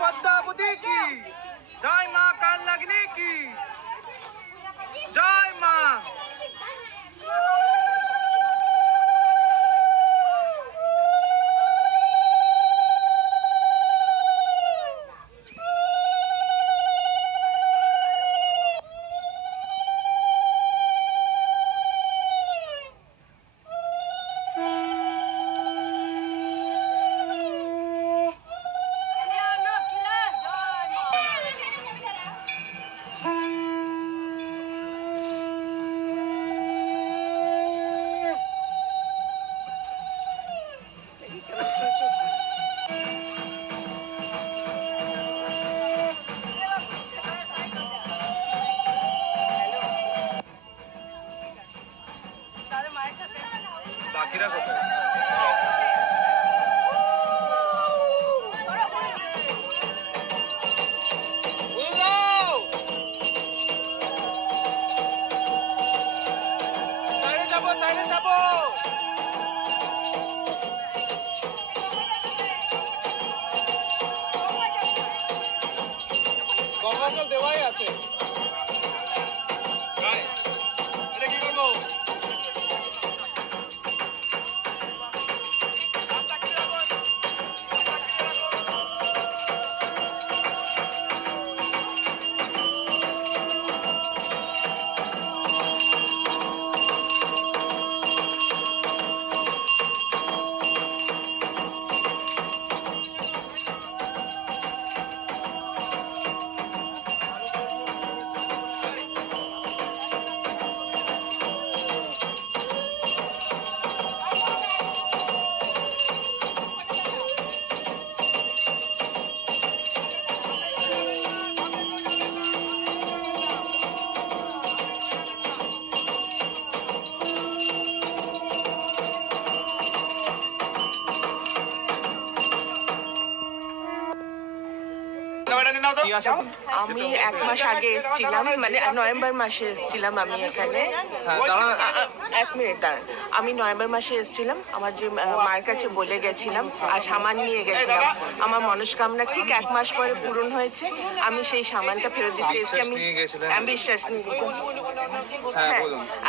পদ্মাবতী কি জয় মা কাল লাগনি কি জয় মা বাকিরা কোথায় আমি এক মাস আগে এসেছিলাম মানে নভেম্বর মাসে এসেছিলাম আমি এখানে। হ্যাঁ এক মিনিট দাঁড়ান আমি নভেম্বর মাসে এসেছিলাম আমার যে মায়ের কাছে বলে গেছিলাম আর সামান নিয়ে গেছিলাম। আমার মনস্কামনা ঠিক এক মাস পরে পূরণ হয়েছে। আমি সেই সামানটা ফেরত দিতে এসেছি আমি বিশ্বাস নিয়ে হ্যাঁ হ্যাঁ,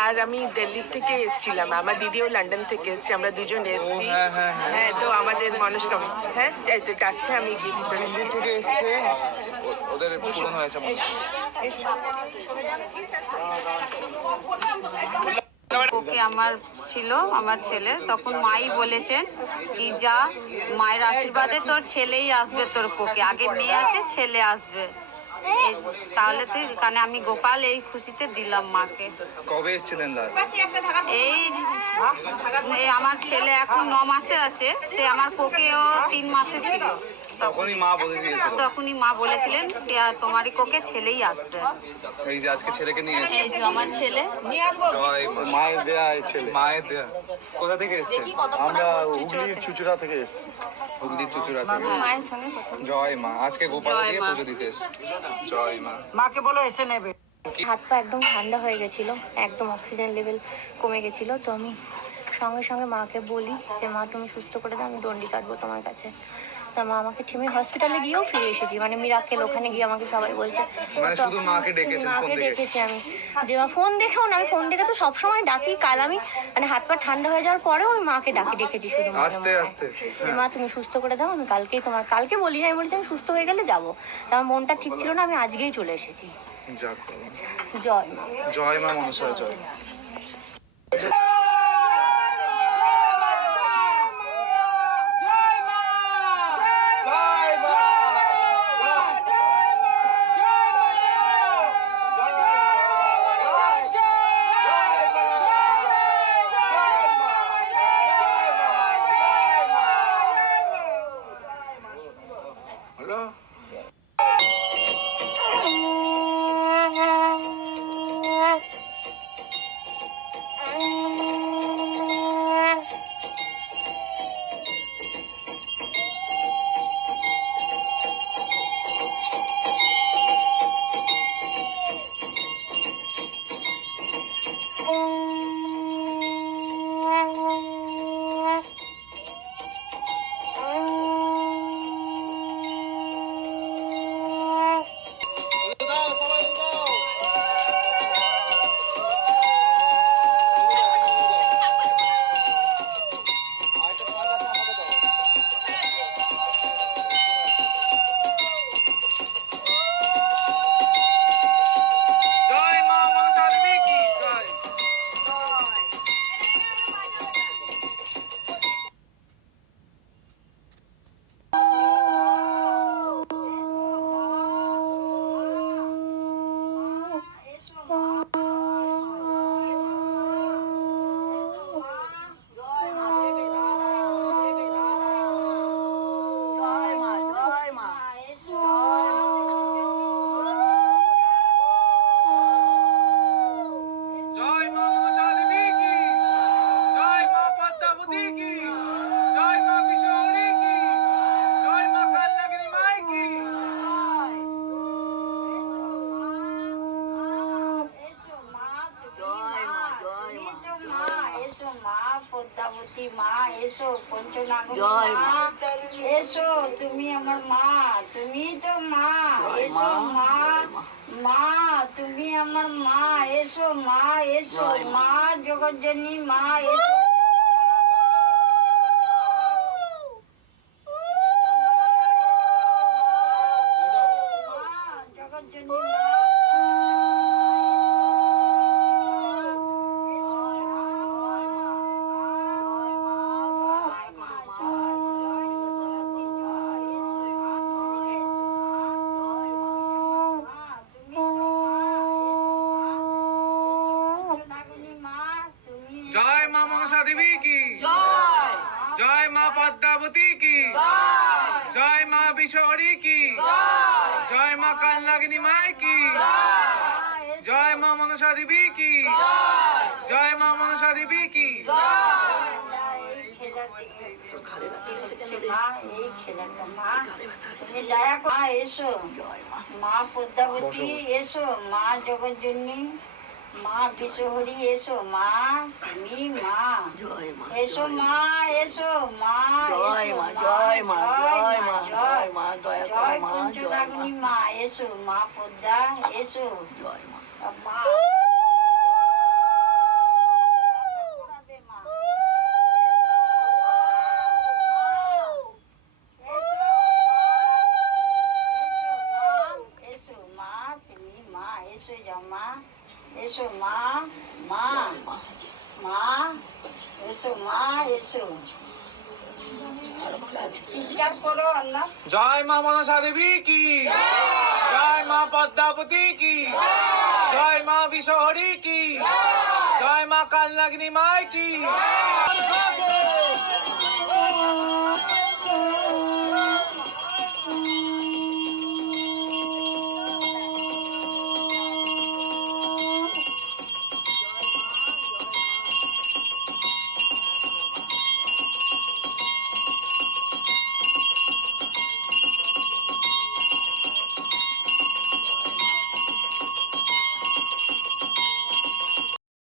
আর আমি দিল্লি থেকে এসেছিলাম আমার দিদিও লন্ডন থেকে এসেছি আমরা দুজন এসেছি। হ্যাঁ, হ্যাঁ, তো আমাদের মনস্কামনা হ্যাঁ এই তো ডাকছে আমি গিয়ে ভিতরে। থেকে এসছে। ওদের পূরণ হয়েছে ওকে আমার ছিল আমার ছেলে। তখন মাই বলেছেন কি যা মায়ের আশীর্বাদে তোর ছেলেই আসবে তোর কোকে আগে মেয়ে আছে ছেলে আসবে। তাহলে তুই কানে আমি গোপাল এই খুশিতে দিলাম মাকে। কবে এসেছিলেন এই এই আমার ছেলে এখন ন মাসে আছে। সে আমার কোকেও তিন মাসে ছিল। তখনই মা বলে দিয়েছিল। তখনই মা বলেছিলেন তোমারই কোকে ছেলেই আসবে। এই যে আজকে ছেলেকে নিয়ে এসেছে। এই যে আমার ছেলে। মায়ের দেয়া ছেলে। মায়ের দেয়া। কোথা থেকে এসছে? আমরা হুগলির চুচুড়া থেকে এসেছি। হুগলির চুচুড়া থেকে। মায়ের সঙ্গে কথা জয় মা। আজকে গোপাল জয় দিয়ে মা। পুজো দিতে এসছে। জয় মা। হাত পা একদম ঠান্ডা হয়ে গেছিল একদম অক্সিজেন লেভেল কমে গেছিল। তো আমি সঙ্গে সঙ্গে মাকে বলি যে মা তুমি সুস্থ করে দাও আমি দণ্ডি কাটবো তোমার কাছে। তা মা আমাকে আমি হসপিটালে গিয়েও ফিরে এসেছি। মানে মিরাক্কেল ওখানে গিয়ে আমাকে সবাই বলছে মানে শুধু মাকে ডেকেছেন, মাকে ডেকেছি আমি। যে মা ফোন দেখেও না আমি ফোন দেখে তো সবসময় ডাকি কাল আমি মানে হাত পা ঠান্ডা হয়ে যাওয়ার পরেও আমি মাকে ডাকি ডেকেছি শুধু আস্তে আস্তে যে মা তুমি সুস্থ করে দাও আমি কালকেই তোমার কালকে বলি না আমি বলছি আমি সুস্থ হয়ে গেলে যাব। তা আমার মনটা ঠিক ছিল না আমি আজকেই চলে এসেছি। জয় মা। জয় মা মনসা জয়। Thank you. এসো মা পদ্মাবতী মা এসো পঞ্চনাগরী মা এসো তুমি আমার মা তুমি তো মা এসো মা মা তুমি আমার মা এসো মা এসো মা। মা জগজ্জনী মা এসো দেবী কি? জয়। মা পদ্মাবতী কি? জয়। মা বিশহরী কি? জয়। মা কালনাগিনী মাই কি? জয়। মা মনসা দেবী কি? জয়। মা মনসা দেবী কি? মা। পদ্মাবতী এসে। মা জয় মা বিশ্বহরি এসো মা তুমি মা। এসো মা এসো মা জয় মা জয় মা জয় মা জয় মা দয়া করে মা জয় মা। এসো মা পদ্মা এসো। জয় মা। মা। এসো মা মা মা এসো মা এসো। জয় মা মনসা দেবী কি? জয় মা পদ্মাবতী কি? জয় মা বিশহরী কি? জয় মা কালনাগিনী মাই কি?